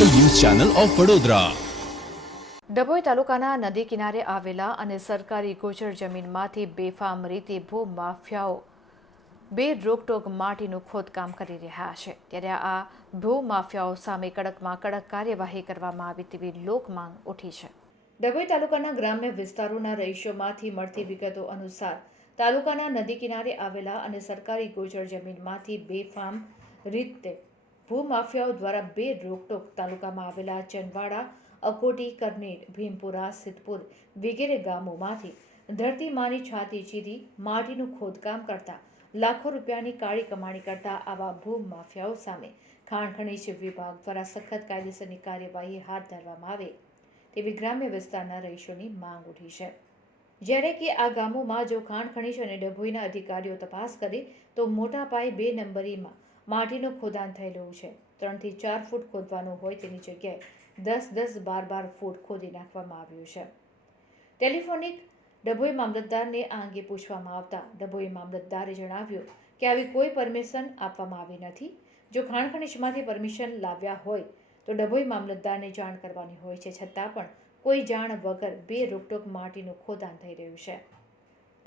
Channel of Vadodara. Dabhoi તાલુકાના નદી કિનારે આવેલા અને સરકારી ગોચર જમીનમાંથી બેફામ રીતે ભૂ માફિયાઓ બે રોકટોક માટીનું ખોદકામ કરી રહ્યા છે. ત્યારે આ ભૂ માફિયાઓ સામે કડકમાં કડક કાર્યવાહી કરવામાં આવી તેવી લોકમાંગ ઉઠી છે. ડભોઈ તાલુકાના ગ્રામ્ય વિસ્તારોના રહીશોમાંથી મળતી વિગતો અનુસાર તાલુકાના નદી કિનારે આવેલા અને સરકારી ગોચર જમીનમાંથી બેફામ રીતે ભૂમાફિયાઓ દ્વારા બે રોકટોક તાલુકામાં આવેલા ચંદવાડા અકોટી કરનેર ભીમપુરા, સિદ્ધપુર વગેરે ગામોમાંથી ધરતીમાની છાતી ચીરી માટીનું ખોદકામ કરતા લાખો રૂપિયાની કાળી કમાણી કરતા આવા ભૂમાફિયાઓ સામે ખાણ ખનીજ વિભાગ દ્વારા સખત કાયદેસરની કાર્યવાહી હાથ ધરવામાં આવે તેવી ગ્રામ્ય વિસ્તારના રહીશોની માંગ ઉઠી છે. જ્યારે કે આ ગામોમાં જો ખાણ ખનીજ અને ડભોઈના અધિકારીઓ તપાસ કરે તો મોટા પાયે બે નંબરીમાં માટીનું ખોદાણ થયેલું છે. ત્રણથી ચાર ફૂટ ખોદવાનું હોય તેની જગ્યાએ દસ દસ બાર બાર ફૂટ ખોદી નાખવામાં આવ્યું છે. ટેલિફોનિક ડભોઈ મામલતદારને આ અંગે પૂછવામાં આવતા ડભોઈ મામલતદારે જણાવ્યું કે આવી કોઈ પરમિશન આપવામાં આવી નથી. જો ખાણ ખનીજમાંથી પરમિશન લાવ્યા હોય તો ડભોઈ મામલતદારને જાણ કરવાની હોય છે. છતાં પણ કોઈ જાણ વગર બે રોકટોક માટીનું ખોદાણ થઈ રહ્યું છે.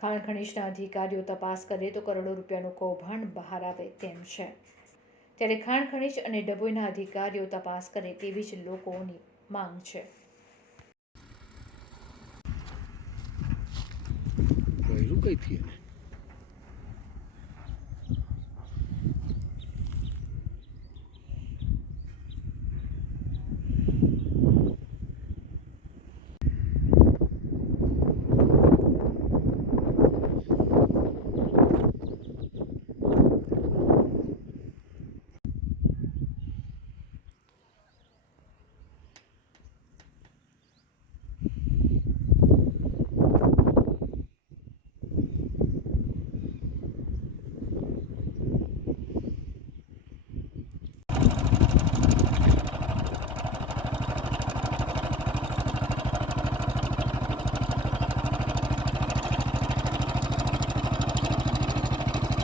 ખાણ ખનીજના અધિકારીઓ તપાસ કરે તો કરોડો રૂપિયાનું કૌભાંડ બહાર આવે તેમ છે. ત્યારે ખાણ, ખનીજ અને ડભોઈના અધિકારીઓ તપાસ કરે તેવી જ લોકોની માંગ છે. કઈ એને